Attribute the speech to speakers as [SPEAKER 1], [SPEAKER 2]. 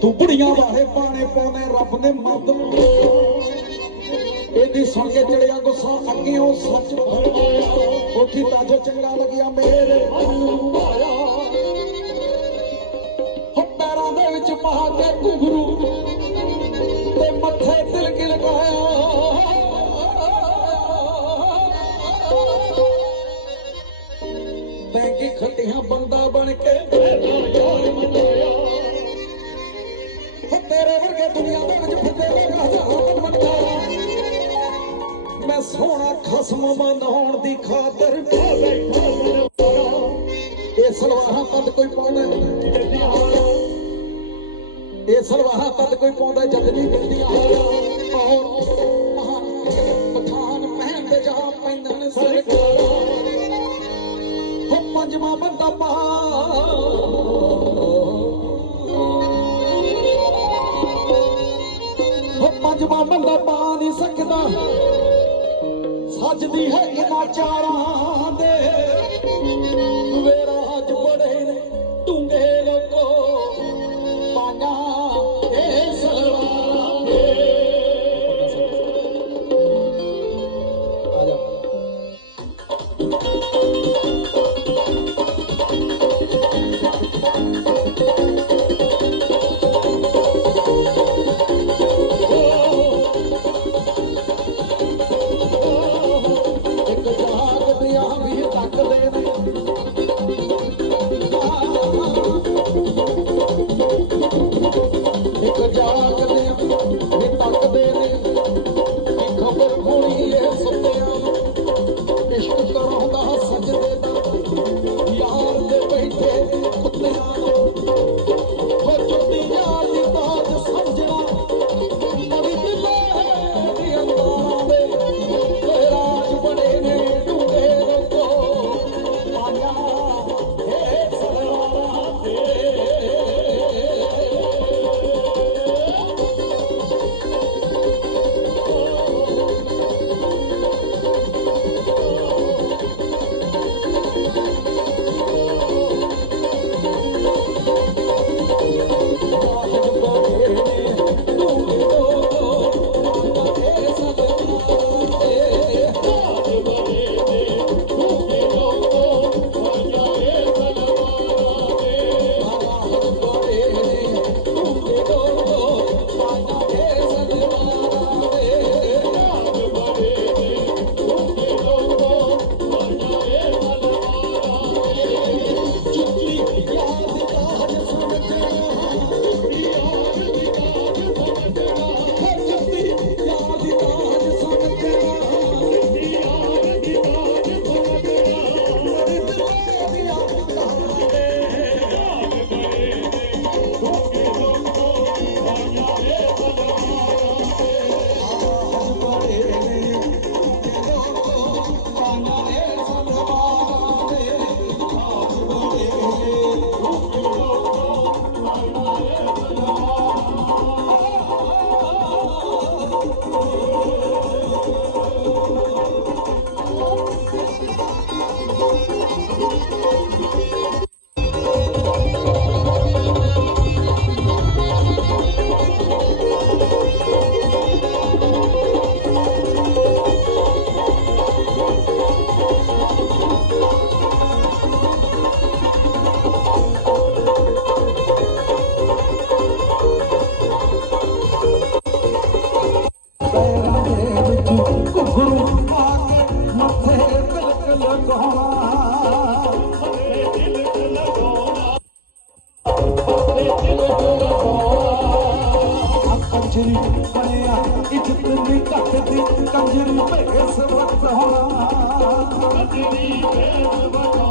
[SPEAKER 1] ਤੂੰ ਬੁੜੀਆਂ ਵਾਲੇ ਪਾਣੇ ਪਾਉਣੇ, ਰੱਬ ਨੇ ਮੱਦ ਇਹਦੀ ਸੁਣ ਕੇ ਚੜਿਆ ਗੁੱਸਾ ਅੱਗਿਓਂ ਸੱਚ ਫਰਮਾਇਆ ਕੋਠੀ ਤਾਜੋ ਚੰਗਾ ਲੱਗਿਆ ਮੇਰੇ ਹੋ ਪੈਰਾਂ ਦੇ ਵਿੱਚ ਪਾ ਕੇ ਘੁੰਗਰੂ ਤੇ ਮੱਥੇ ਤਿਲ ਗਿਲ ਬੈਂਕੀ ਖੱਟੀਆਂ ਤੇਰੇ ਵਰਗੇ ਦੁਨੀਆ ਦੇ ਵਿੱਚ ਫਿਰਦੇ ਲੋਕ ਹਜ਼ਾਰਾਂ ਮੰਦਾ ਮੈਂ ਸੋਹਣਾ ਖਸਮ ਮਨਾਉਣ ਦੀ ਖਾਤਰ ਇਹ ਸਲਵਾਰਾਂ ਤਦ ਕੋਈ ਪਾਉਂਦਾ ਇਹ ਸਲਵਾਰਾਂ ਤਦ ਕੋਈ ਪਾਉਂਦਾ ਜਦ ਨਹੀਂ ਮਿਲਦੀਆਂ। ਔਰ ਮਹਾਨ ਪਠਾਨ ਪਹਿਨਦੇ ਜਹਾਂ ਪੈਂਦੇ ਨੇ ਹੋ ਪੰਜਵਾਂ ਬੰਦਾ ਪਾ ਹੋ ਬੰਦਾ ਪਾ ਨਹੀਂ ਸਕਦਾ ਸੱਜਦੀ ਹੈ ਇਹਨਾਂ ਚਾਰਾਂ ਦੇ। ਹਾਜ਼ਰੀ ਬਣਿਆ ਇੱਜ਼ਤ ਨਹੀਂ ਘਟਦੀ ਕੰਜਰੀ ਭੇਸ ਵਤ ਹੋਣਾ ਕੰਜਰੀ ਭੇਸ ਵਤ